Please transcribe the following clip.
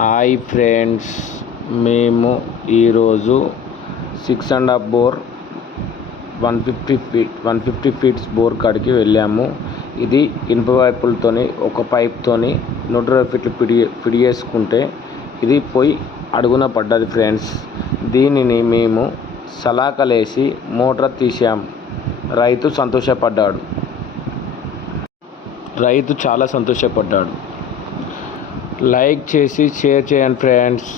Hi friends, మేము ఈరోజు 6.5 bore 150 feets bore కాడికి వెళ్ళాము. ఇది ఇనుప పైపులతోని ఒక పైప్తోని 120 ఫీట్లు పిడియేసుకుంటే ఇది పోయి అడుగున పడ్డది ఫ్రెండ్స్. దీనిని మేము సలాకలేసి మోటార్ తీసాం. రైతు చాలా సంతోషపడ్డాడు. లైక్ చేసి షేర్ చేయండి ఫ్రెండ్స్.